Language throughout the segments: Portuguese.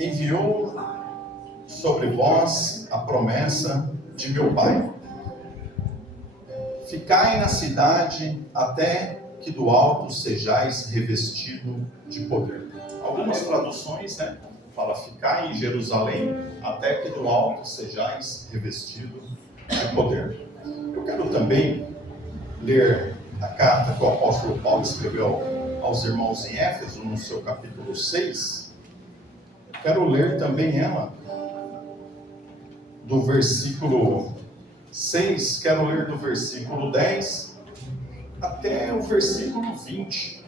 enviou sobre vós a promessa de meu Pai. Ficai na cidade até que do alto sejais revestido de poder. Algumas traduções, fala ficai em Jerusalém até que do alto sejais revestido de poder. Eu quero também ler a carta que o apóstolo Paulo escreveu aos irmãos em Éfeso, no seu capítulo 6. Quero ler também ela, do versículo 6, quero ler do versículo 10 até o versículo 20.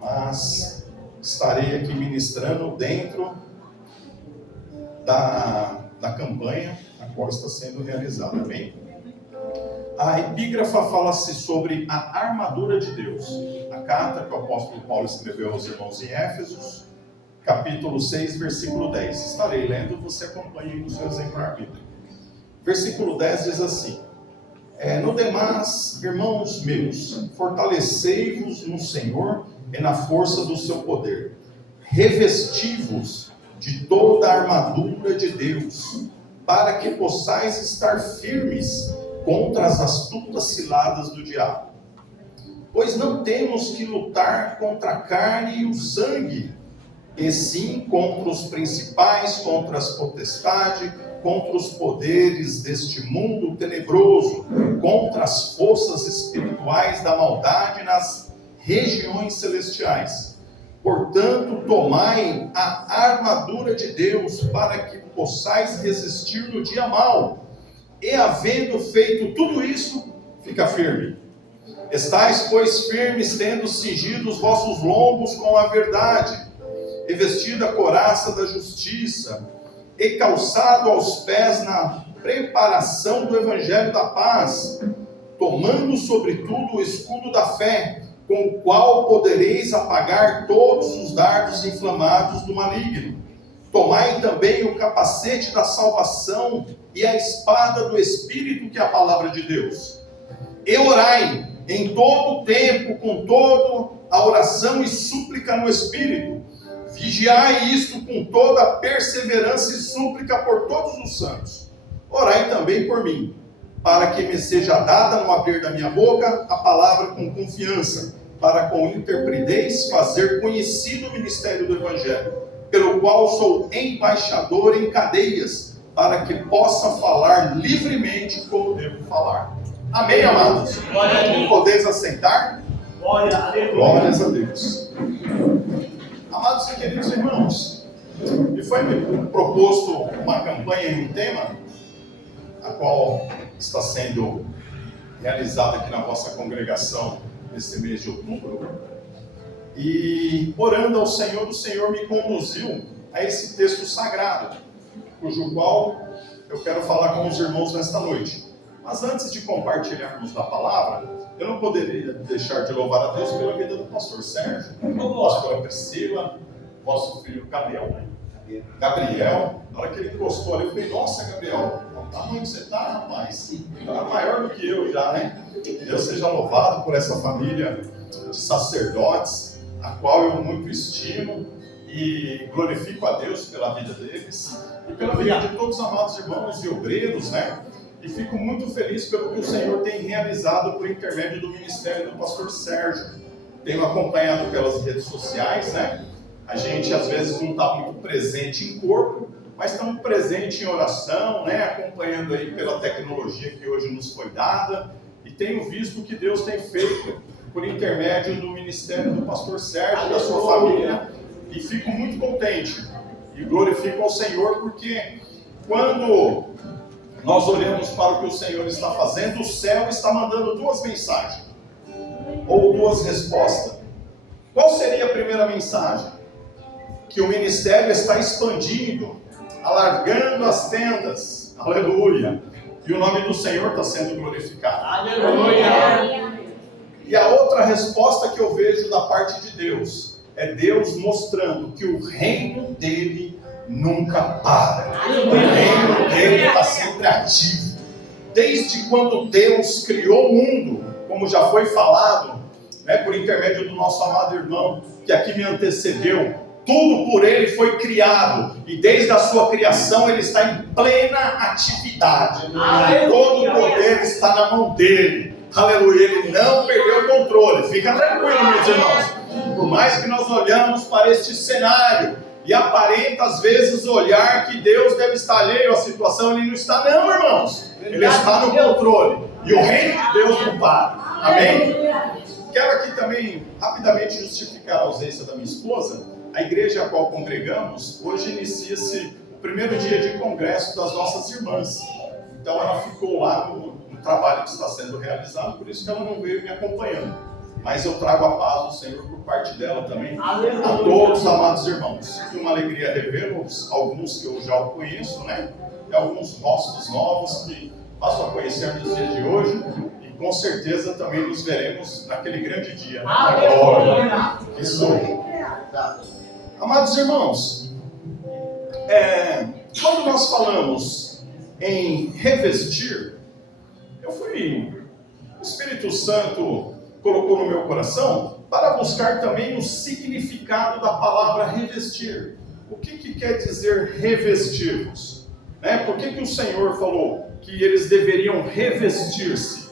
Mas estarei aqui ministrando dentro da campanha a qual está sendo realizada, amém? A epígrafa fala-se sobre a armadura de Deus. A carta que o apóstolo Paulo escreveu aos irmãos em Éfeso, capítulo 6, versículo 10. Estarei lendo, você acompanha aí no seu exemplar bíblico. Versículo 10 diz assim: no demais, irmãos meus, fortalecei-vos no Senhor e na força do seu poder. Revesti-vos de toda a armadura de Deus, para que possais estar firmes contra as astutas ciladas do diabo. Pois não temos que lutar contra a carne e o sangue, e sim contra os principais, contra as potestades, contra os poderes deste mundo tenebroso, contra as forças espirituais da maldade nas regiões celestiais. Portanto, tomai a armadura de Deus para que possais resistir no dia mau, e havendo feito tudo isso, fica firme. Estais, pois, firmes, tendo cingido os vossos lombos com a verdade, e vestido a couraça da justiça, e calçado aos pés na preparação do evangelho da paz, tomando sobretudo o escudo da fé, com o qual podereis apagar todos os dardos inflamados do maligno. Tomai também o capacete da salvação e a espada do Espírito, que é a palavra de Deus. E orai em todo o tempo, com toda a oração e súplica no Espírito. Vigiai isto com toda a perseverança e súplica por todos os santos. Orai também por mim, para que me seja dada no abrir da minha boca a palavra com confiança, para com interpretez fazer conhecido o ministério do Evangelho, pelo qual sou embaixador em cadeias, para que possa falar livremente como devo falar. Amém, amados? Podeis aceitar? Glórias a Deus. Amados e queridos irmãos, me foi proposto uma campanha em um tema, a qual está sendo realizada aqui na vossa congregação nesse mês de outubro, e orando ao Senhor, o Senhor me conduziu a esse texto sagrado, cujo qual eu quero falar com os irmãos nesta noite. Mas antes de compartilharmos da palavra, eu não poderia deixar de louvar a Deus pela vida do pastor Sérgio, da pastora Priscila, vosso filho Gabriel. Na hora que ele encostou ali, eu falei: nossa, Gabriel, o tamanho que você está, rapaz, está maior do que eu já, né? Deus seja louvado por essa família de sacerdotes, a qual eu muito estimo, e glorifico a Deus pela vida deles, e pela vida de todos os amados irmãos e obreiros, E fico muito feliz pelo que o Senhor tem realizado por intermédio do ministério do pastor Sérgio. Tenho acompanhado pelas redes sociais, A gente às vezes não está muito presente em corpo, mas estamos presentes em oração, Acompanhando aí pela tecnologia que hoje nos foi dada, e tenho visto o que Deus tem feito por intermédio do ministério do pastor Sérgio e da sua família, e fico muito contente e glorifico ao Senhor, porque quando nós olhamos para o que o Senhor está fazendo, o céu está mandando duas mensagens, ou duas respostas. Qual seria a primeira mensagem? Que o ministério está expandindo, alargando as tendas, aleluia, e o nome do Senhor está sendo glorificado, aleluia. E a outra resposta que eu vejo da parte de Deus, é Deus mostrando que o reino dele nunca para, o reino dele está sempre ativo. Desde quando Deus criou o mundo, como já foi falado, por intermédio do nosso amado irmão, que aqui me antecedeu, tudo por Ele foi criado, e desde a sua criação Ele está em plena atividade. Todo o poder está na mão dEle. Aleluia, Ele não perdeu o controle. Fica tranquilo, meus irmãos. Por mais que nós olhamos para este cenário e aparenta às vezes olhar que Deus deve estar alheio à situação, Ele não está não, irmãos. Ele está no controle. E o reino de Deus não para. Amém? Quero aqui também rapidamente justificar a ausência da minha esposa. A igreja a qual congregamos, hoje inicia-se o primeiro dia de congresso das nossas irmãs. Então ela ficou lá no trabalho que está sendo realizado, por isso que ela não veio me acompanhando. Mas eu trago a paz do Senhor por parte dela também, a todos os amados irmãos. E uma alegria revê-los, alguns que eu já conheço, né? E alguns rostos novos que passo a conhecer nos dias de hoje. E com certeza também nos veremos naquele grande dia, né? Na glória. Isso. Amados irmãos, quando nós falamos em revestir, o Espírito Santo colocou no meu coração para buscar também o significado da palavra revestir. O que quer dizer revestir-vos? Por que o Senhor falou que eles deveriam revestir-se?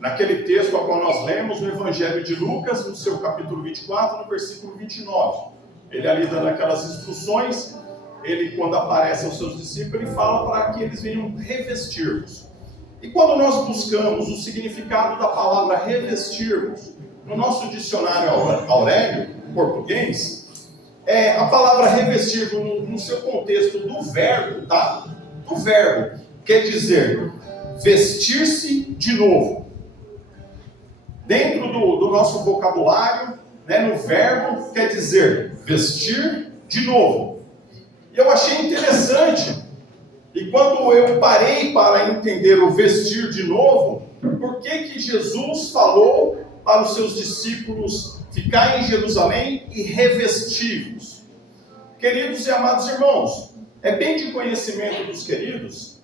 Naquele texto ao qual nós lemos no Evangelho de Lucas, no seu capítulo 24, no versículo 29. Ele ali dando aquelas instruções, ele quando aparece aos seus discípulos, ele fala para que eles venham revestir-vos. E quando nós buscamos o significado da palavra revestir-vos, no nosso dicionário Aurélio, português, a palavra revestir no seu contexto do verbo, tá? Do verbo, quer dizer vestir-se de novo. Dentro do nosso vocabulário, no verbo, quer dizer vestir de novo. E eu achei interessante, e quando eu parei para entender o vestir de novo, por que Jesus falou para os seus discípulos ficar em Jerusalém e revesti-los? Queridos e amados irmãos, é bem de conhecimento dos queridos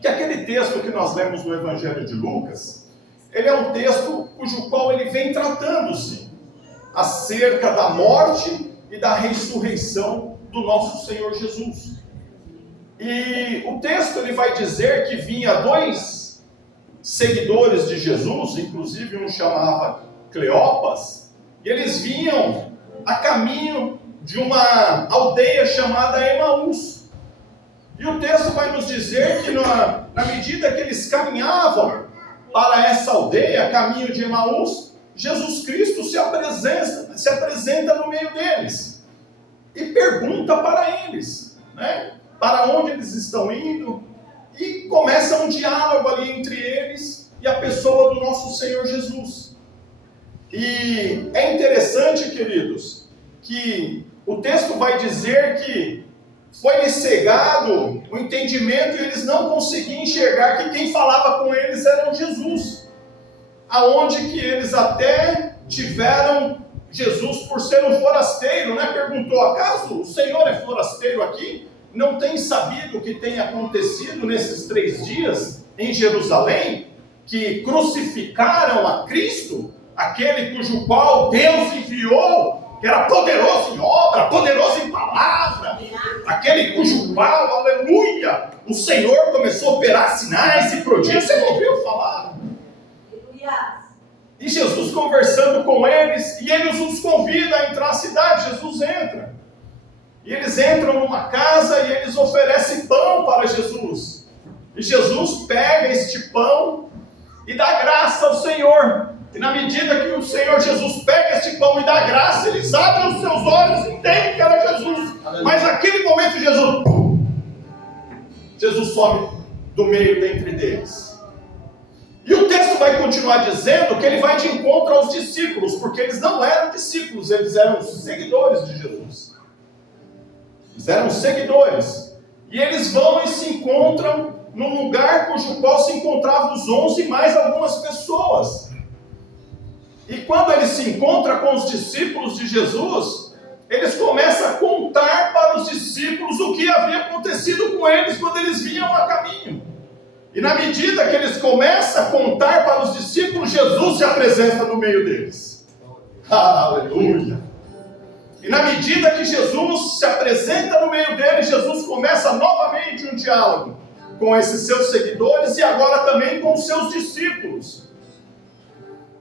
que aquele texto que nós lemos no Evangelho de Lucas, ele é um texto cujo qual ele vem tratando-se acerca da morte e da ressurreição do nosso Senhor Jesus. E o texto ele vai dizer que vinha dois seguidores de Jesus, inclusive um chamava Cleopas, e eles vinham a caminho de uma aldeia chamada Emaús. E o texto vai nos dizer que na medida que eles caminhavam para essa aldeia, caminho de Emaús, Jesus Cristo se apresenta no meio deles e pergunta para eles, para onde eles estão indo, e começa um diálogo ali entre eles e a pessoa do nosso Senhor Jesus. E é interessante, queridos, que o texto vai dizer que foi-lhes cegado o entendimento e eles não conseguiam enxergar que quem falava com eles era o Jesus. Aonde que eles até tiveram Jesus por ser um forasteiro, Perguntou, acaso o Senhor é forasteiro aqui? Não tem sabido o que tem acontecido nesses 3 dias em Jerusalém? Que crucificaram a Cristo, aquele cujo qual Deus enviou, que era poderoso em obra, poderoso em palavra, aquele cujo qual, aleluia, o Senhor começou a operar sinais e prodígios. Você não ouviu falar? E Jesus conversando com eles, e eles os convida a entrar na cidade. Jesus entra, e eles entram numa casa e eles oferecem pão para Jesus, e Jesus pega este pão e dá graça ao Senhor. E na medida que o Senhor Jesus pega este pão e dá graça, eles abrem os seus olhos e entendem que era Jesus. Mas naquele momento Jesus some do meio dentre deles. E o texto vai continuar dizendo que ele vai de encontro aos discípulos, porque eles não eram discípulos, eles eram seguidores de Jesus. Eles eram seguidores. E eles vão e se encontram num lugar cujo qual se encontravam os 11 e mais algumas pessoas. E quando ele se encontra com os discípulos de Jesus, eles começam a contar para os discípulos o que havia acontecido com eles quando eles vinham a caminho. E na medida que eles começam a contar para os discípulos, Jesus se apresenta no meio deles. Aleluia! E na medida que Jesus se apresenta no meio deles, Jesus começa novamente um diálogo com esses seus seguidores e agora também com os seus discípulos.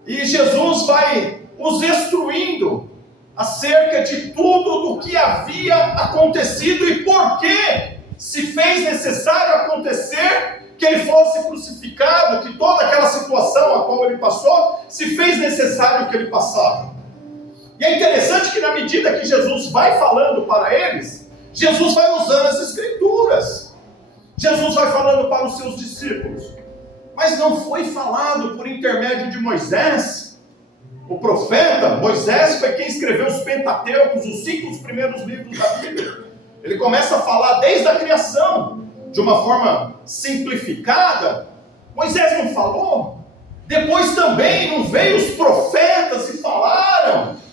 E Jesus vai os instruindo acerca de tudo do que havia acontecido e por que se fez necessário acontecer que ele fosse crucificado, que toda aquela situação a qual ele passou, se fez necessário que ele passasse. E é interessante que na medida que Jesus vai falando para eles, Jesus vai usando as Escrituras. Jesus vai falando para os seus discípulos. Mas não foi falado por intermédio de Moisés, o profeta. Moisés foi quem escreveu os Pentateucos, os 5 primeiros livros da Bíblia. Ele começa a falar desde a criação, de uma forma simplificada. Moisés não falou. Depois também não veio os profetas e falaram.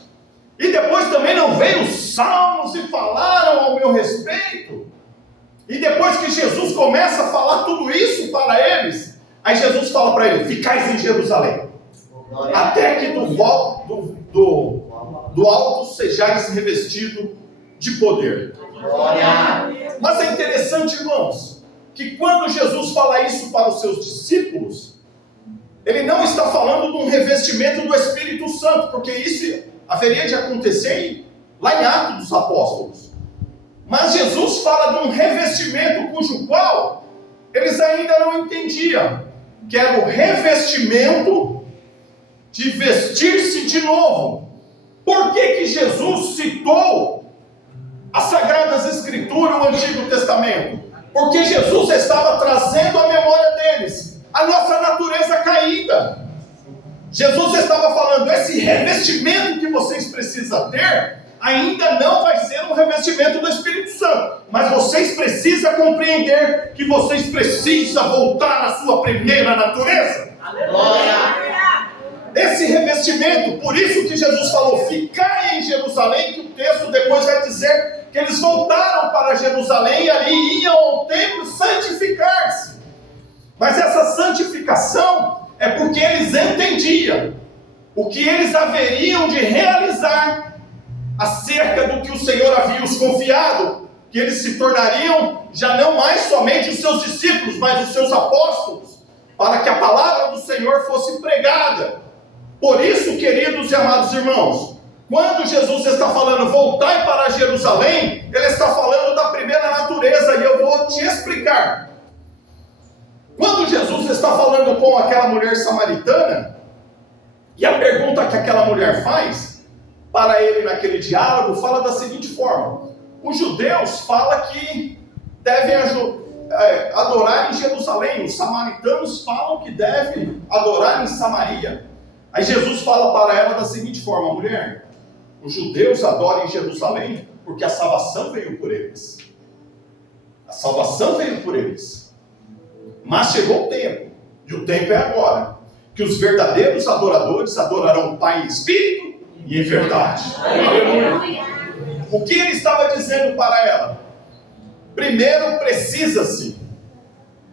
E depois também não veio os salmos e falaram ao meu respeito. E depois que Jesus começa a falar tudo isso para eles, aí Jesus fala para eles: ficais em Jerusalém, até que do alto sejais revestido de poder. Mas é interessante, irmãos, que quando Jesus fala isso para os seus discípulos, ele não está falando de um revestimento do Espírito Santo, porque isso haveria de acontecer lá em Atos dos Apóstolos. Mas Jesus fala de um revestimento cujo qual eles ainda não entendiam, que era o revestimento de vestir-se de novo. Por que Jesus citou as Sagradas Escrituras, o Antigo Testamento? Porque Jesus estava trazendo à memória deles a nossa natureza caída. Jesus estava falando: esse revestimento que vocês precisam ter, ainda não vai ser um revestimento do Espírito Santo, mas vocês precisam compreender que vocês precisam voltar à sua primeira natureza. Aleluia! Esse revestimento, por isso que Jesus falou: ficai em Jerusalém, que o texto depois vai dizer que eles voltaram para Jerusalém e ali iam ao templo santificar-se. Mas essa santificação é porque eles entendiam o que eles haveriam de realizar acerca do que o Senhor havia os confiado, que eles se tornariam já não mais somente os seus discípulos, mas os seus apóstolos, para que a palavra do Senhor fosse pregada. Por isso, queridos e amados irmãos, quando Jesus está falando voltai para Jerusalém, ele está falando da primeira natureza, e eu vou te explicar. Quando Jesus está falando com aquela mulher samaritana, e a pergunta que aquela mulher faz para ele naquele diálogo, fala da seguinte forma: os judeus falam que devem adorar em Jerusalém, os samaritanos falam que devem adorar em Samaria. Aí Jesus fala para ela da seguinte forma: mulher, os judeus adoram em Jerusalém porque a salvação veio por eles. A salvação veio por eles. Mas chegou o tempo, e o tempo é agora, que os verdadeiros adoradores adorarão o Pai em espírito e em verdade. Aleluia. O que ele estava dizendo para ela? Primeiro precisa-se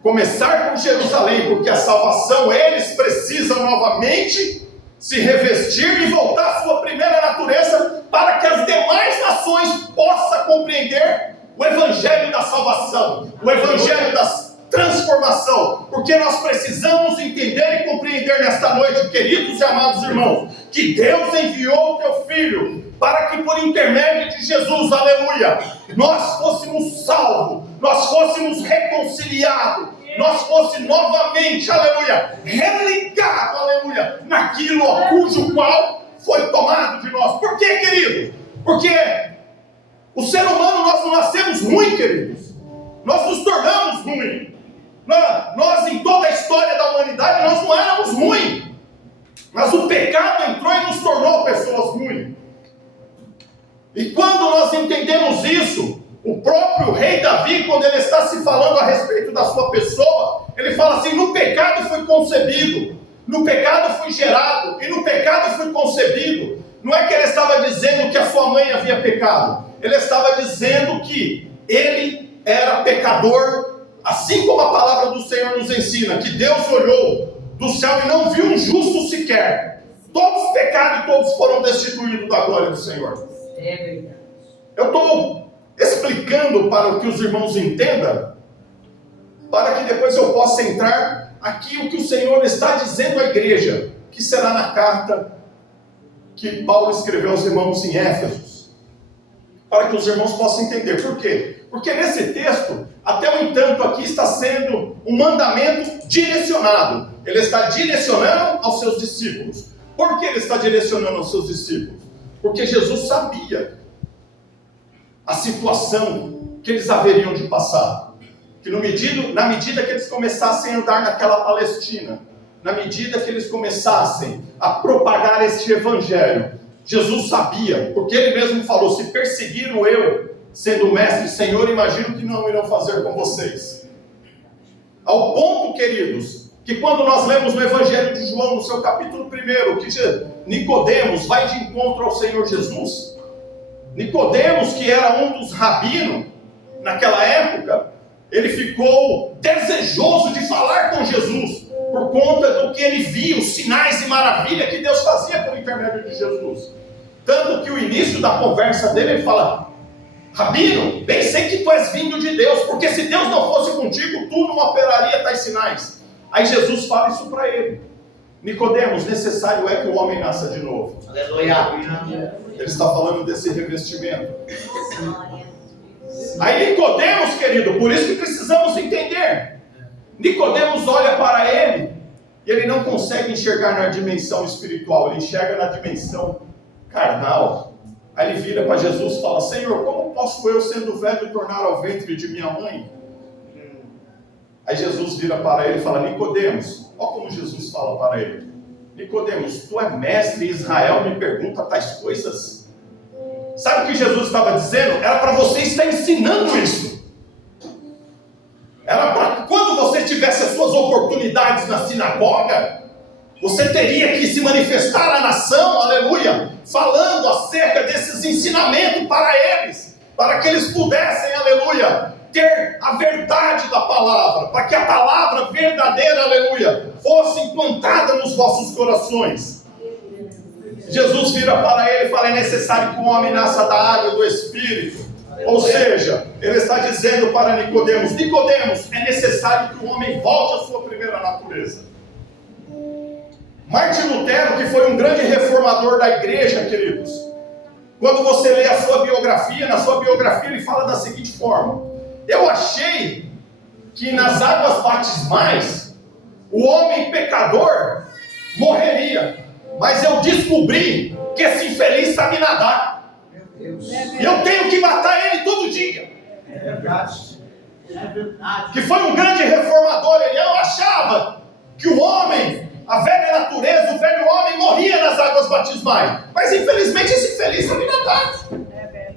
começar com Jerusalém, porque a salvação, eles precisam novamente se revestir e voltar à sua primeira natureza, para que as demais nações possam compreender o evangelho da salvação, o evangelho da transformação, porque nós precisamos entender e compreender nesta noite, queridos e amados irmãos, que Deus enviou o teu Filho, para que por intermédio de Jesus, aleluia, nós fôssemos salvos, nós fôssemos reconciliados, nós fôssemos novamente, aleluia, religados, aleluia, naquilo cujo qual foi tomado de nós. Por quê, querido? Porque o ser humano, nós não nascemos ruim, queridos, nós nos tornamos ruins. Nós, em toda a história da humanidade, nós não éramos ruins, mas o pecado entrou e nos tornou pessoas ruins. E quando nós entendemos isso, o próprio rei Davi, quando ele está se falando a respeito da sua pessoa, ele fala assim: no pecado fui concebido, no pecado fui gerado, e no pecado fui concebido. Não é que ele estava dizendo que a sua mãe havia pecado, ele estava dizendo que ele era pecador. Assim como a palavra do Senhor nos ensina, que Deus olhou do céu e não viu um justo sequer. Todos pecaram e todos foram destituídos da glória do Senhor. É verdade. Eu estou explicando para que os irmãos entendam, para que depois eu possa entrar aqui o que o Senhor está dizendo à igreja, que será na carta que Paulo escreveu aos irmãos em Éfeso, para que os irmãos possam entender. Por quê? Porque nesse texto, até o entanto, aqui está sendo um mandamento direcionado. Ele está direcionando aos seus discípulos. Por que ele está direcionando aos seus discípulos? Porque Jesus sabia a situação que eles haveriam de passar. Que na medida que eles começassem a andar naquela Palestina, na medida que eles começassem a propagar este evangelho, Jesus sabia, porque ele mesmo falou: se perseguiram eu, sendo mestre e Senhor, imagino que não irão fazer com vocês. Ao ponto, queridos, que quando nós lemos no Evangelho de João, no seu capítulo 1, que Nicodemos vai de encontro ao Senhor Jesus. Nicodemos, que era um dos rabinos naquela época, ele ficou desejoso de falar com Jesus, por conta do que ele via, os sinais e maravilha que Deus fazia por intermédio de Jesus. Tanto que o início da conversa dele, ele fala: Rabino, bem sei que tu és vindo de Deus, porque se Deus não fosse contigo, tu não operaria tais sinais. Aí Jesus fala isso para ele: Nicodemos, necessário é que o homem nasça de novo. Aleluia. Ele está falando desse revestimento. Aí Nicodemos, querido, por isso que precisamos entender. Nicodemos olha para ele e ele não consegue enxergar na dimensão espiritual, ele enxerga na dimensão carnal. Aí ele vira para Jesus e fala: Senhor, como posso eu, sendo velho, tornar ao ventre de minha mãe? Aí Jesus vira para ele e fala: Nicodemos, olha como Jesus fala para ele: Nicodemos, tu é mestre e Israel me pergunta tais coisas? Sabe o que Jesus estava dizendo? Era para você estar ensinando isso. Era para que quando você tivesse as suas oportunidades na sinagoga, você teria que se manifestar à nação, aleluia, falando acerca desses ensinamentos para eles, para que eles pudessem, aleluia, ter a verdade da palavra, para que a palavra verdadeira, aleluia, fosse implantada nos vossos corações. Jesus vira para ele e fala: é necessário que o homem nasça da água e do Espírito. Ou seja, ele está dizendo para Nicodemos: Nicodemos, é necessário que o homem volte à sua primeira natureza. Martim Lutero, que foi um grande reformador da igreja, queridos, quando você lê a sua biografia, na sua biografia ele fala da seguinte forma: eu achei que nas águas batismais o homem pecador morreria, mas eu descobri que esse infeliz sabe nadar. E eu tenho que matar ele todo dia. É verdade. Que foi um grande reformador. Ele achava que o homem, a velha natureza, o velho homem morria nas águas batismais. Mas infelizmente esse infeliz sabe nadar.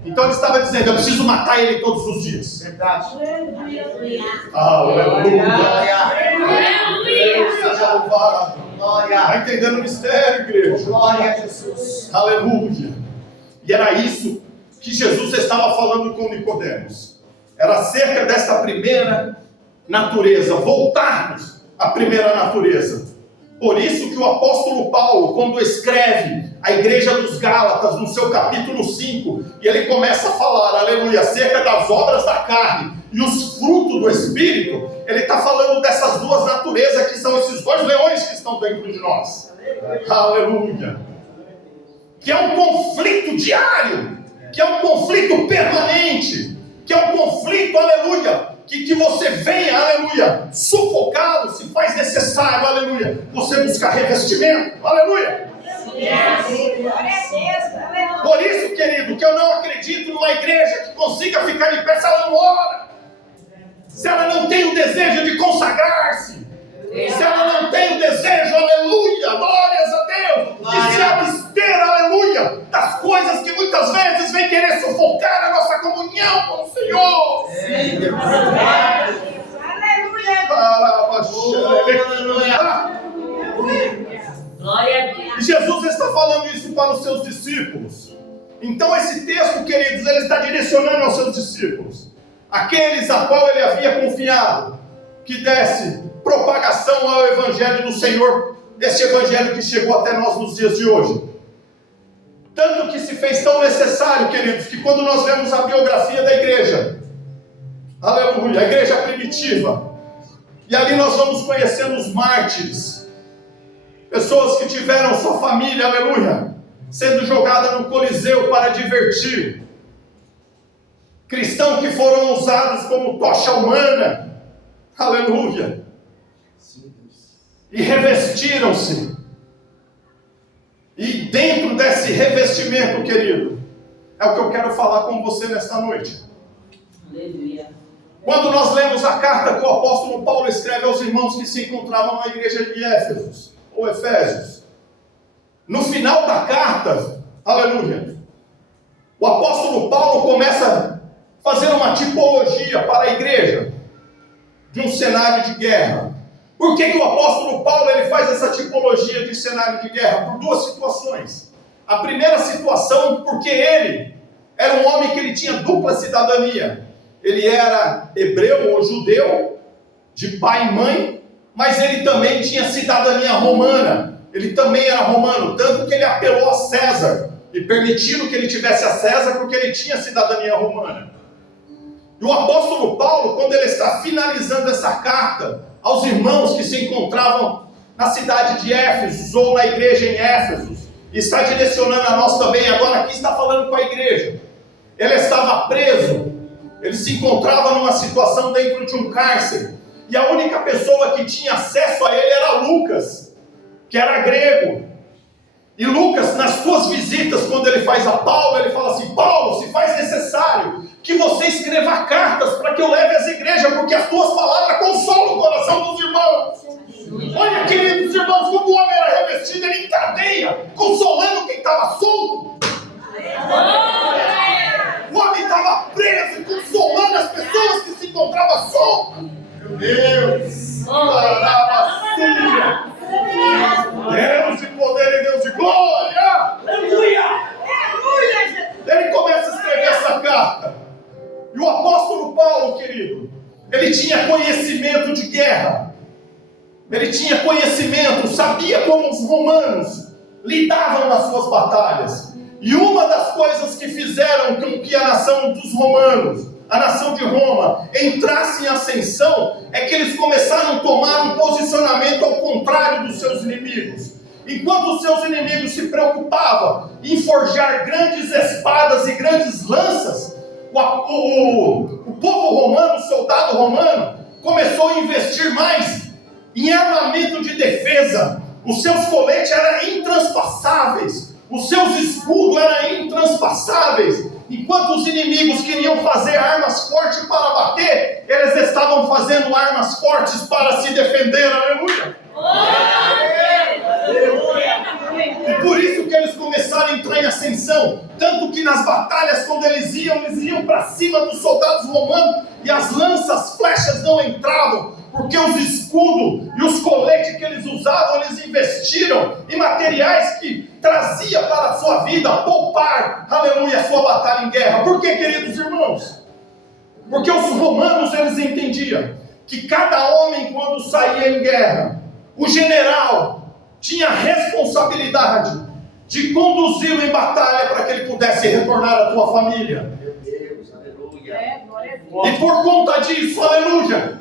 Então ele estava dizendo: eu preciso matar ele todos os dias. Verdade. Aleluia. Aleluia. Está entendendo o mistério, igreja? Glória a Jesus. Aleluia. E era isso que Jesus estava falando com Nicodemos. Era acerca dessa primeira natureza, voltarmos à primeira natureza. Por isso que o apóstolo Paulo, quando escreve a igreja dos Gálatas, no seu capítulo 5, e ele começa a falar, aleluia, acerca das obras da carne e os frutos do Espírito, ele está falando dessas duas naturezas, que são esses dois leões que estão dentro de nós. Aleluia. Que é um conflito diário, que é um conflito permanente, que é um conflito, aleluia, que você venha, aleluia, sufocá-lo, se faz necessário, aleluia, você buscar revestimento, aleluia. Por isso, querido, que eu não acredito numa igreja que consiga ficar de pé se ela não ora, se ela não tem o desejo de consagrar-se, se ela não tem o desejo, aleluia, glórias a Deus, de se abster, aleluia, das coisas que muitas vezes vem querer sufocar a nossa comunhão com o Senhor. E Jesus está falando isso para os seus discípulos. Então esse texto, queridos, ele está direcionando aos seus discípulos, aqueles a qual ele havia confiado, que desse propagação ao Evangelho do Senhor, esse Evangelho que chegou até nós nos dias de hoje. Tanto que se fez tão necessário, queridos, que quando nós vemos a biografia da igreja, aleluia, a igreja primitiva, e ali nós vamos conhecendo os mártires, pessoas que tiveram sua família, aleluia, sendo jogada no Coliseu para divertir, cristãos que foram usados como tocha humana, aleluia, e revestiram-se. E dentro desse revestimento, querido, é o que eu quero falar com você nesta noite. Aleluia. Quando nós lemos a carta que o apóstolo Paulo escreve aos irmãos que se encontravam na igreja de Éfeso, ou Efésios, no final da carta, aleluia, o apóstolo Paulo começa a fazer uma tipologia para a igreja de um cenário de guerra. Por que o apóstolo Paulo ele faz essa tipologia de cenário de guerra? Por duas situações. A primeira situação, porque ele era um homem que ele tinha dupla cidadania. Ele era hebreu ou judeu, de pai e mãe, mas ele também tinha cidadania romana. Ele também era romano, tanto que ele apelou a César e permitiram que ele tivesse a César porque ele tinha cidadania romana. E o apóstolo Paulo, quando ele está finalizando essa carta aos irmãos que se encontravam na cidade de Éfeso ou na igreja em Éfeso, está direcionando a nós também, agora aqui está falando com a igreja. Ele estava preso, ele se encontrava numa situação dentro de um cárcere, e a única pessoa que tinha acesso a ele era Lucas, que era grego. E Lucas, nas suas visitas, quando ele faz a Paulo, ele fala assim: Paulo, se faz necessário que você escreva cartas para que eu leve às igrejas, porque as tuas palavras consolam o coração dos irmãos. Olha, queridos irmãos, como o homem era revestido, ele em cadeia, consolando quem estava solto. O homem estava preso e consolando as pessoas que se encontravam soltas. Meu Deus! Deus de poder e Deus de glória! Aleluia! Ele começa a escrever essa carta. E o apóstolo Paulo, querido, ele tinha conhecimento de guerra. Ele tinha conhecimento, sabia como os romanos lidavam nas suas batalhas. E uma das coisas que fizeram com que a nação dos romanos, a nação de Roma, entrasse em ascensão, é que eles começaram a tomar um posicionamento ao contrário dos seus inimigos. Enquanto os seus inimigos se preocupavam em forjar grandes espadas e grandes lanças, o povo romano, o soldado romano, começou a investir mais em armamento de defesa. Os seus coletes eram intraspassáveis, os seus escudos eram intraspassáveis. Enquanto os inimigos queriam fazer armas fortes para bater, eles estavam fazendo armas fortes para se defender. Aleluia! E por isso que eles começaram a entrar em ascensão. Tanto que nas batalhas, quando eles iam para cima dos soldados romanos, e as lanças, as flechas não entravam, porque os escudos e os coletes que eles usavam, eles investiram em materiais que trazia para a sua vida poupar, aleluia, a sua batalha em guerra. Por que, queridos irmãos? Porque os romanos, eles entendiam que cada homem, quando saía em guerra, o general tinha a responsabilidade de conduzi-lo em batalha para que ele pudesse retornar à tua família. Meu Deus, aleluia. E por conta disso, aleluia,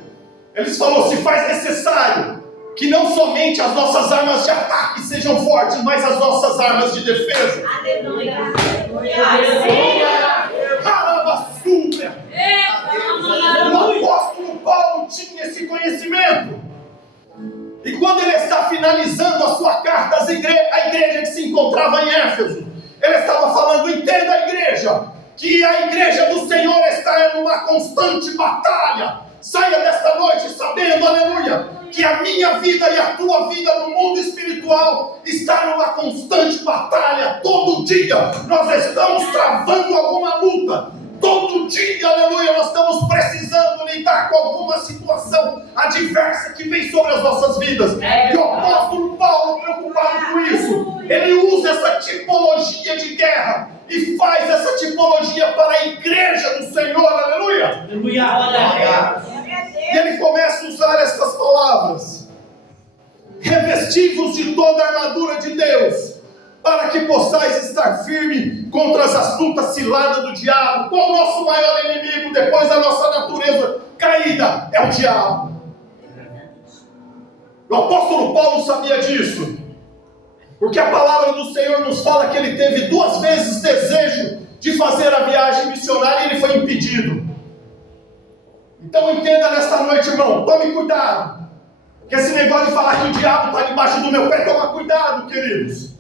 eles falaram: se faz necessário que não somente as nossas armas de ataque sejam fortes, mas as nossas armas de defesa. Aleluia! Carabassúbia! O apóstolo Paulo tinha esse conhecimento. E quando ele está finalizando a sua carta à igreja que se encontrava em Éfeso, ele estava falando: entenda a igreja, que a igreja do Senhor está em uma constante batalha. Saia desta noite sabendo, aleluia, que a minha vida e a tua vida no mundo espiritual está numa constante batalha. Todo dia nós estamos travando alguma luta. Todo dia, aleluia, nós estamos precisando lidar com alguma situação adversa que vem sobre as nossas vidas. E o apóstolo Paulo, preocupado com isso, ele usa essa tipologia de guerra e faz essa tipologia para a igreja do Senhor, aleluia. Aleluia! E ele começa a usar estas palavras: revestivos de toda a armadura de Deus, para que possais estar firme contra as astutas ciladas do diabo. Qual o nosso maior inimigo depois da nossa natureza caída? É o diabo. O apóstolo Paulo sabia disso, porque a palavra do Senhor nos fala que ele teve 2 vezes desejo de fazer a viagem missionária e ele foi impedido. Então entenda nesta noite, irmão, tome cuidado, que esse negócio de falar que o diabo está debaixo do meu pé, toma cuidado, queridos.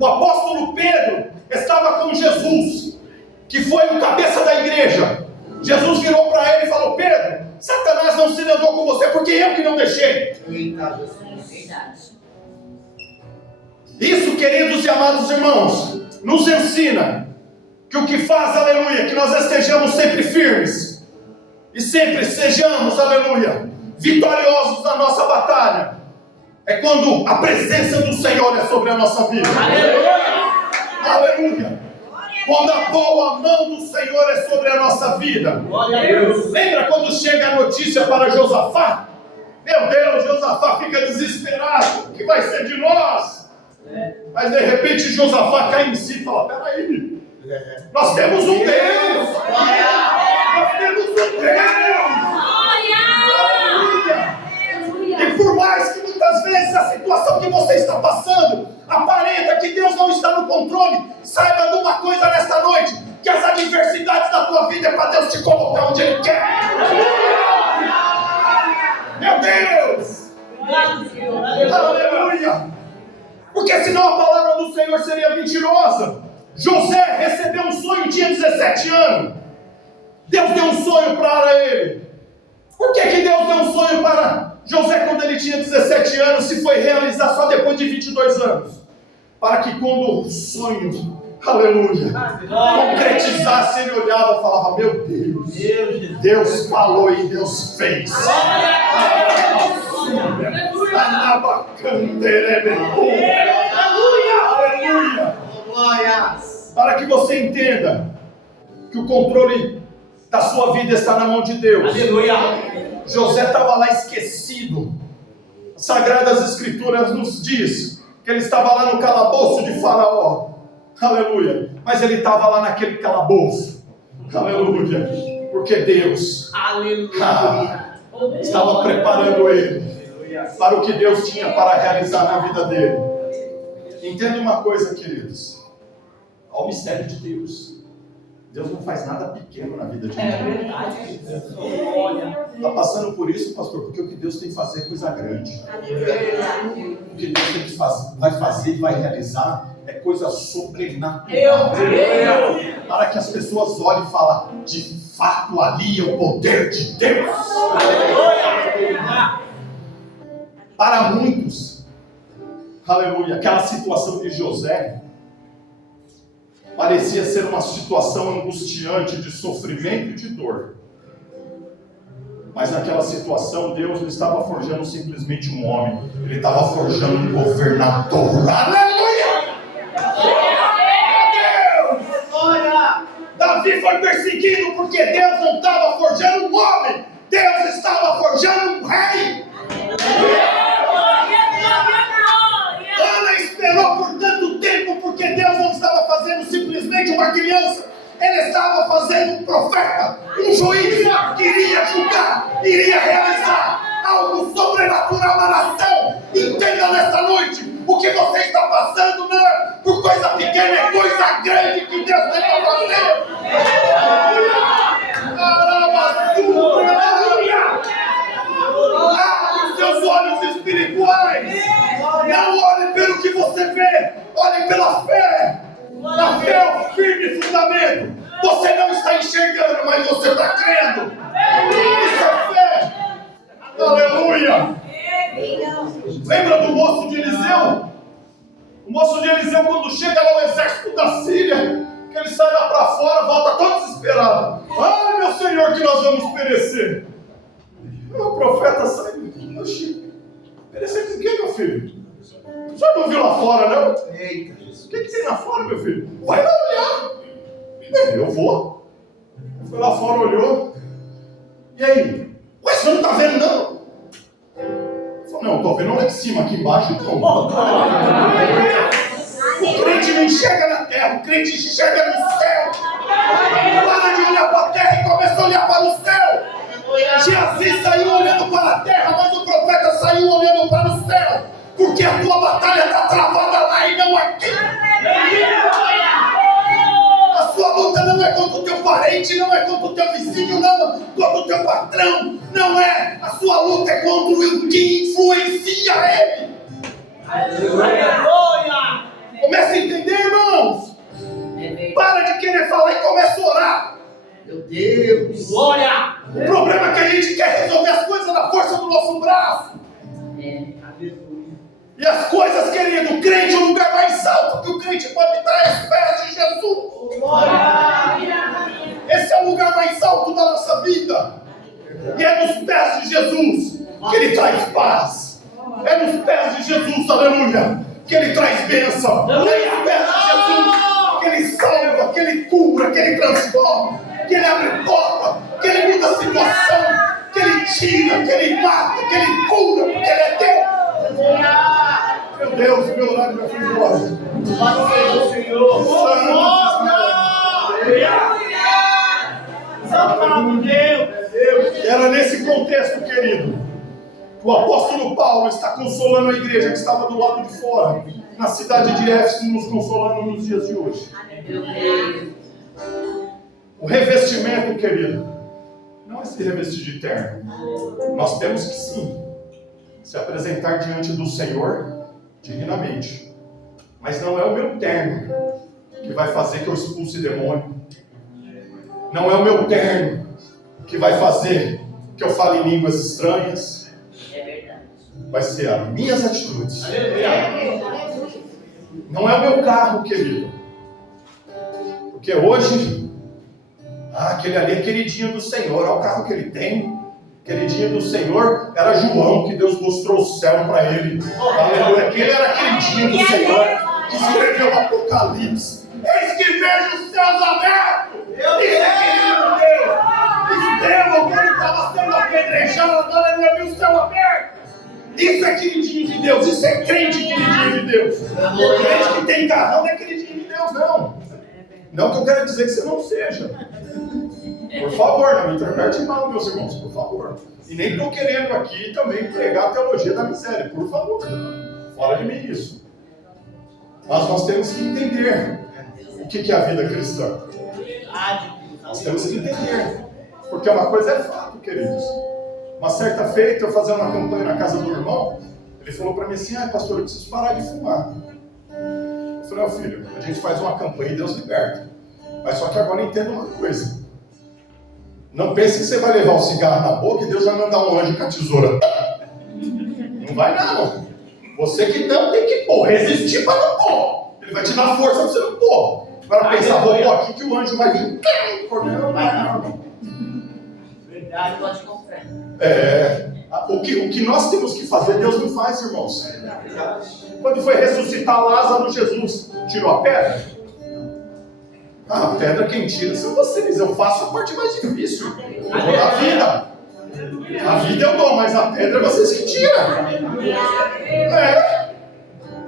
O apóstolo Pedro estava com Jesus, que foi o cabeça da igreja. Jesus virou para ele e falou: Pedro, Satanás não se andou com você, porque eu que não deixei. Eita, Jesus. Verdade. Isso, queridos e amados irmãos, nos ensina que o que faz, aleluia, que nós estejamos sempre firmes e sempre sejamos, aleluia, vitoriosos na nossa batalha, é quando a presença do Senhor é sobre a nossa vida. Aleluia! Aleluia! Quando a boa mão do Senhor é sobre a nossa vida. Glória a Deus! Lembra quando chega a notícia para Josafá? Meu Deus, Josafá fica desesperado. O que vai ser de nós? Mas de repente Josafá cai em si e fala: peraí, nós temos um Deus! Nós temos um Deus! Aleluia! E por mais que muitas vezes a situação que você está passando aparenta que Deus não está no controle, saiba de uma coisa nesta noite: que as adversidades da tua vida é para Deus te colocar onde Ele quer. Meu Deus! Aleluia! Porque senão a palavra do Senhor seria mentirosa. José recebeu um sonho, tinha 17 anos. Deus deu um sonho para ele. Por que Deus deu um sonho para José quando ele tinha 17 anos, se foi realizar só depois de 22 anos? Para que quando o sonho, aleluia, concretizasse, ele olhava e falava: meu Deus, Deus falou e Deus fez. Aleluia! Para que você entenda que o controle da sua vida está na mão de Deus. Aleluia! José estava lá esquecido. As Sagradas Escrituras nos diz que ele estava lá no calabouço de Faraó. Aleluia! Mas ele estava lá naquele calabouço. Aleluia! Porque Deus estava preparando ele para o que Deus tinha para realizar na vida dele. Entenda uma coisa, queridos. Olha o mistério de Deus. Deus não faz nada pequeno na vida de ninguém. É verdade. Está passando por isso, pastor, porque o que Deus tem que fazer é coisa grande. O que Deus tem que vai fazer e vai realizar é coisa sobrenatural. Para que as pessoas olhem e falem: de fato ali é o poder de Deus. Para muitos, aleluia, aquela situação de José parecia ser uma situação angustiante de sofrimento e de dor. Mas naquela situação, Deus não estava forjando simplesmente um homem, Ele estava forjando um governador. Aleluia! Deus! Davi foi perseguido porque Deus não estava forjando um homem, Deus estava forjando um rei. Ana esperou por tanto tempo porque Deus não estava fazendo simplesmente uma criança, Ele estava fazendo um profeta, um juiz que iria julgar, iria realizar algo sobrenatural na nação. Entenda nesta noite: o que você está passando não é por coisa pequena, é coisa grande que Deus tem para fazer. Abra os seus olhos espirituais. Não olhe pelo que você vê, olhe pela fé. A fé é o firme fundamento. Você não está enxergando, mas você está crendo. Isso é fé. Aleluia. Lembra do moço de Eliseu? O moço de Eliseu, quando chega lá o exército da Síria, que ele sai lá para fora, volta todo desesperado. Ai, meu Senhor, que nós vamos perecer. O profeta sai: oxi, perecer com o que, meu filho? O senhor não viu lá fora, não? Eita. O que tem lá fora, meu filho? Vai lá olhar. Eu vou. Foi lá fora, olhou. E aí? Ué, você não está vendo, não? Ele falou: não, estou vendo lá em cima, aqui embaixo não. O crente não enxerga na terra, o crente enxerga no céu. Para de olhar para a terra e começa a olhar para o céu. Jesus saiu olhando para a terra, mas o profeta saiu olhando para o céu. Porque a tua batalha está travada lá e não aqui. A sua luta não é contra o teu parente, não é contra o teu vizinho, não é contra o teu patrão. Não é. A sua luta é contra o que influencia ele. Comece a entender, irmãos. Para de querer falar e comece a orar. Meu Deus. Glória. O problema é que a gente quer resolver as coisas na força do nosso braço. E as coisas, querido, o crente é o lugar mais alto que o crente pode estar aos pés de Jesus. Esse é o lugar mais alto da nossa vida. E é nos pés de Jesus que Ele traz paz. É nos pés de Jesus, aleluia, que Ele traz bênção. É nos pés de Jesus que Ele salva, que Ele cura, que Ele transforma, que Ele abre porta, que Ele muda a situação, que Ele tira, que Ele mata, que Ele cura, porque Ele é Deus. Meu Deus, meu horário já foi embora. Santo Deus. Era nesse contexto, querido, que o apóstolo Paulo está consolando a igreja que estava do lado de fora, na cidade de Éfeso, nos consolando nos dias de hoje. O revestimento, querido, não é se revestir de terno. Nós temos que sim se apresentar diante do Senhor dignamente. Mas não é o meu terno que vai fazer que eu expulse demônio. Não é o meu terno que vai fazer que eu fale em línguas estranhas. É verdade. Vai ser as minhas atitudes. Não é o meu carro, querido. Porque hoje, aquele ali é queridinho do Senhor. Olha o carro que ele tem. Queridinho do Senhor era João, que Deus mostrou o céu para ele. Aleluia. Que ele era queridinho do Senhor, que escreveu o Apocalipse. Eis que vejo os céus abertos. Isso é querido de Deus. Estevão, quando estava sendo apedrejado, aleluia, viu o céu aberto. Isso é queridinho de Deus. Isso é crente queridinho de Deus. Crente que tem carrão não é queridinho de Deus, não. Não que eu quero dizer que você não seja. Por favor, não me interprete mal, meus irmãos, por favor. E nem estou querendo aqui também pregar a teologia da miséria, por favor. Fora de mim isso. Mas nós temos que entender o que é a vida cristã. Nós temos que entender. Porque uma coisa é fato, queridos. Uma certa feita, eu fazendo uma campanha na casa do irmão, ele falou para mim assim: pastor, eu preciso parar de fumar. Eu falei: filho, a gente faz uma campanha e Deus liberta. Mas só que agora entenda uma coisa. Não pense que você vai levar um cigarro na boca e Deus vai mandar um anjo com a tesoura. Não vai não. Você que não tem que pôr, resistir para não pôr. Ele vai te dar força para você não pôr. Agora pensar, vou pôr aqui que o anjo vai vir. Não vai não. Verdade, pode comprar. O que nós temos que fazer, Deus não faz, irmãos. Quando foi ressuscitar Lázaro, Jesus tirou a pedra? A pedra quem tira são vocês. Eu faço a parte mais difícil. Eu dou a vida. A vida eu dou, mas a pedra é vocês que tiram.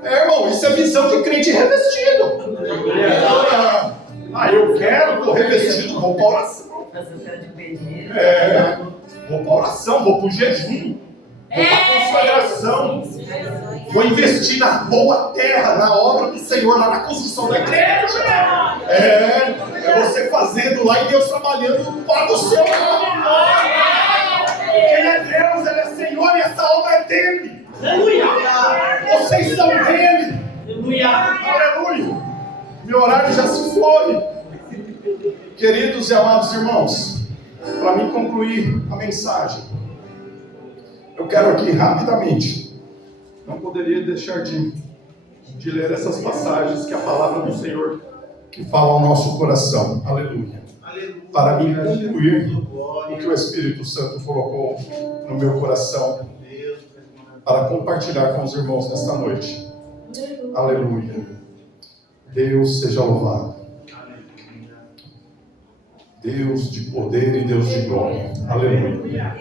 Irmão, isso é visão de crente revestido. Eu quero, estou revestido, vou para oração. Vou para oração, vou para o jejum, vou para a consagração. Vou investir na boa terra, na obra do Senhor, lá na construção da igreja. É você fazendo lá e Deus trabalhando para o seu nome. Ele é Deus, Ele é Senhor e essa obra é dele. Vocês são dele. Aleluia. Meu horário já se foi. Queridos e amados irmãos, para mim concluir a mensagem, eu quero aqui rapidamente, não poderia deixar de ler essas passagens que a palavra do Senhor que fala ao nosso coração. Aleluia. Para mim concluir o que o Espírito Santo colocou no meu coração para compartilhar com os irmãos nesta noite. Aleluia. Deus seja louvado. Deus de poder e Deus de glória. Aleluia.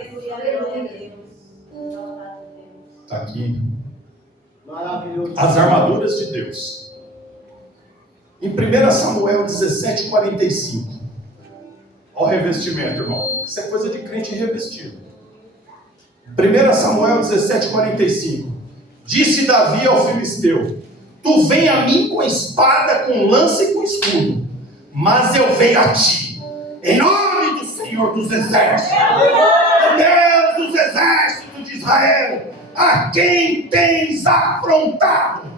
Está aqui. As armaduras de Deus. Em 1 Samuel 17:45. Olha o revestimento, irmão. Isso é coisa de crente revestido. 1 Samuel 17:45. Disse Davi ao filisteu: tu vem a mim com espada, com lança e com escudo, mas eu venho a ti em nome do Senhor dos Exércitos, o Deus dos exércitos de Israel, a quem tens afrontado.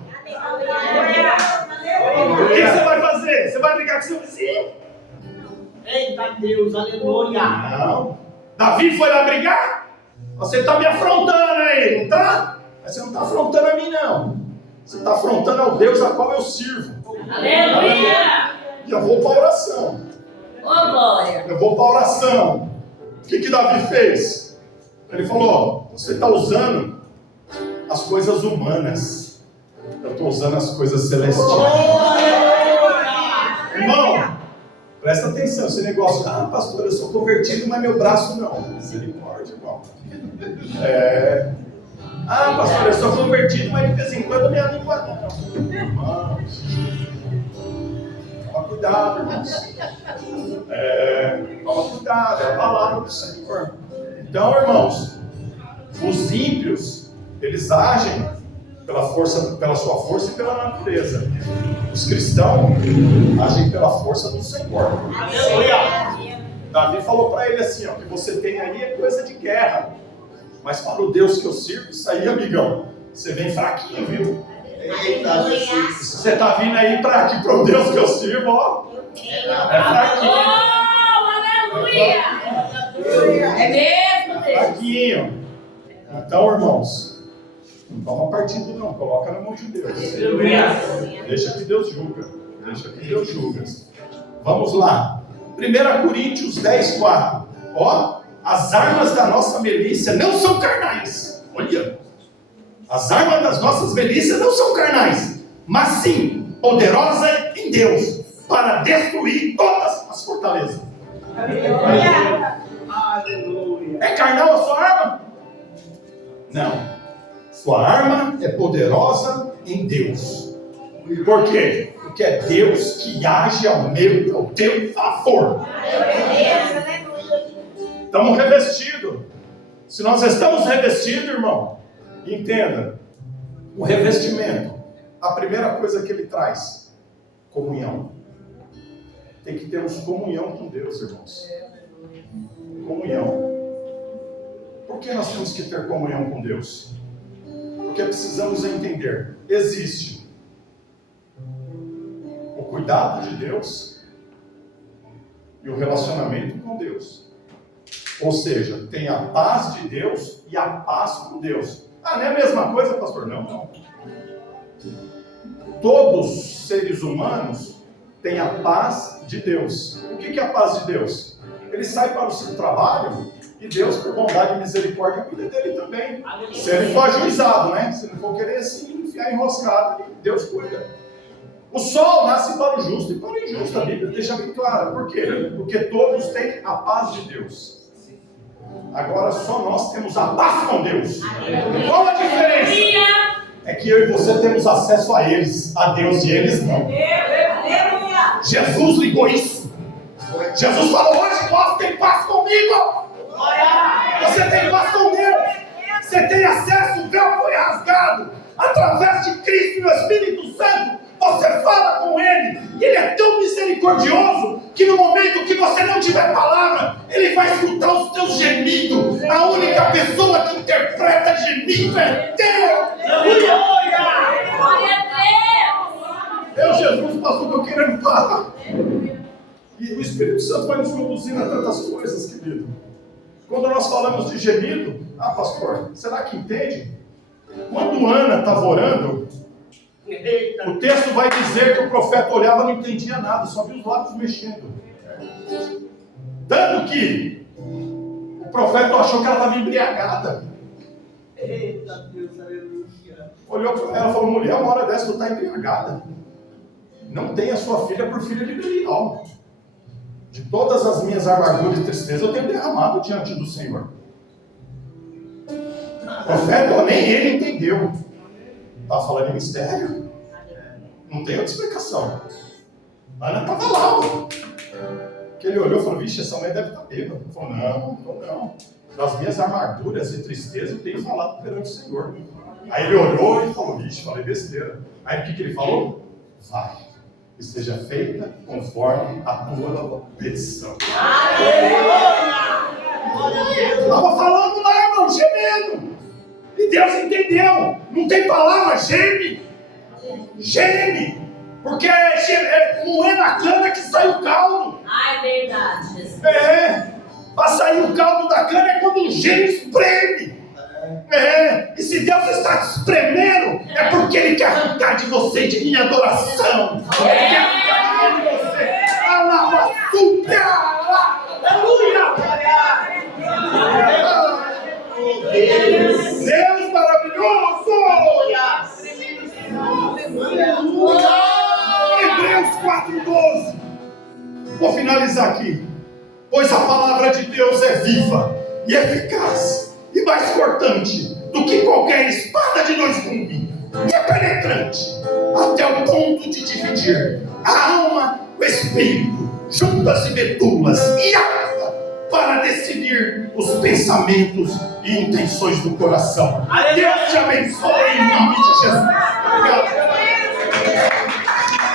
O que você vai fazer? Você vai brigar com seu vizinho? Eita Deus, aleluia. Não. Davi foi lá brigar? Você está me afrontando aí, não está? Mas você não está afrontando a mim, não. Você está afrontando ao Deus a qual eu sirvo. Aleluia! E eu vou para a oração. Ô, glória! Eu vou para a oração. O que Davi fez? Ele falou: você está usando as coisas humanas. Eu estou usando as coisas celestiais. Irmão, presta atenção. Esse negócio, pastor, eu sou convertido, mas meu braço não. Misericórdia, irmão. Pastor, eu sou convertido, mas de vez em quando minha língua não. Irmãos, toma cuidado, irmãos. Toma cuidado, é a palavra do Senhor. Então, irmãos, os ímpios, eles agem pela sua força e pela natureza. Os cristãos agem pela força do Senhor. Aleluia. Davi falou para ele assim: o que você tem aí é coisa de guerra. Mas para o Deus que eu sirvo, isso aí, amigão, você vem fraquinho, viu? Eita, Jesus. Se você está vindo aí para aqui, para o Deus que eu sirvo, ó, é fraquinho. Oh, aleluia! É mesmo, Deus? Fraquinho. Então, irmãos, não toma partido não, coloca na mão de Deus. Deixa que Deus julga. Deixa que Deus julga. Vamos lá. 1 Coríntios 10:4. Ó. As armas da nossa milícia não são carnais. Olha. As armas das nossas milícias não são carnais, mas sim poderosas em Deus para destruir todas as fortalezas. Aleluia. É carnal a sua arma? Não. Sua arma é poderosa em Deus. Por quê? Porque é Deus que age ao teu favor. Estamos revestidos. Se nós estamos revestidos, irmão, entenda, o revestimento, a primeira coisa que ele traz, comunhão. Tem que termos comunhão com Deus, irmãos. Comunhão. Por que nós temos que ter comunhão com Deus? Porque precisamos entender, existe o cuidado de Deus e o relacionamento com Deus. Ou seja, tem a paz de Deus e a paz com Deus. Não é a mesma coisa, pastor? Não. Todos os seres humanos têm a paz de Deus. O que é a paz de Deus? Ele sai para o seu trabalho e Deus, por bondade e misericórdia, cuida dele também. Se ele for ajuizado, né? Se ele for querer assim, enfiar enroscado, Deus cuida. O sol nasce para o justo e para o injusto. A Bíblia deixa bem claro. Por quê? Porque todos têm a paz de Deus. Agora só nós temos a paz com Deus. Qual a diferença? É que eu e você temos acesso a eles, a Deus, e eles não. Jesus ligou isso. Jesus falou: hoje vós tem paz comigo. Você tem paz com Deus. Você tem acesso, o véu foi rasgado. Através de Cristo e do Espírito Santo, você fala com Ele. E Ele é tão misericordioso que no momento que você não tiver palavra, Ele vai escutar os teus gemidos. A única pessoa que interpreta gemido é Deus. Glória a Deus! Eu, Jesus, pastor, estou querendo falar. E o Espírito Santo vai nos conduzir a tantas coisas, querido. Quando nós falamos de gemido, pastor, será que entende? Quando Ana estava orando, o texto vai dizer que o profeta olhava e não entendia nada, só via os lábios mexendo. Tanto que o profeta achou que ela estava embriagada. Eita Deus, aleluia. Olhou para ela e falou: mulher, uma hora dessa tu está embriagada. Não tenha sua filha por filha de Belial. De todas as minhas amarguras e tristezas eu tenho derramado diante do Senhor. O profeta, nem ele entendeu. Estava falando em mistério. Não tem outra explicação. A Ana estava lá, ó. Que ele olhou e falou, vixe, essa mulher deve estar bêbada. Ele falou, não. Das minhas amarguras e tristezas eu tenho falado perante o Senhor. Aí ele olhou e falou, vixe, falei besteira. Aí o que ele falou? Vai, e seja feita conforme a tua petição. Estava falando lá, irmão, gemendo. E Deus entendeu. Não tem palavra, geme. Porque não é na cana que sai o caldo. Ai, verdade, Jesus. Para sair o caldo da cana é quando o geme espreme. E se Deus está te espremendo, é porque Ele quer arrancar de você, de minha adoração. Ele quer arrancar de você. Aleluia! Deus maravilhoso! Hebreus 4:12. Vou finalizar aqui. Pois a palavra de Deus é viva e eficaz e mais cortante do que qualquer espada de dois gumes, e é penetrante até o ponto de dividir a alma, o espírito, juntas e medulas, e apta para decidir os pensamentos e intenções do coração. Deus te abençoe em nome de Jesus. Obrigado.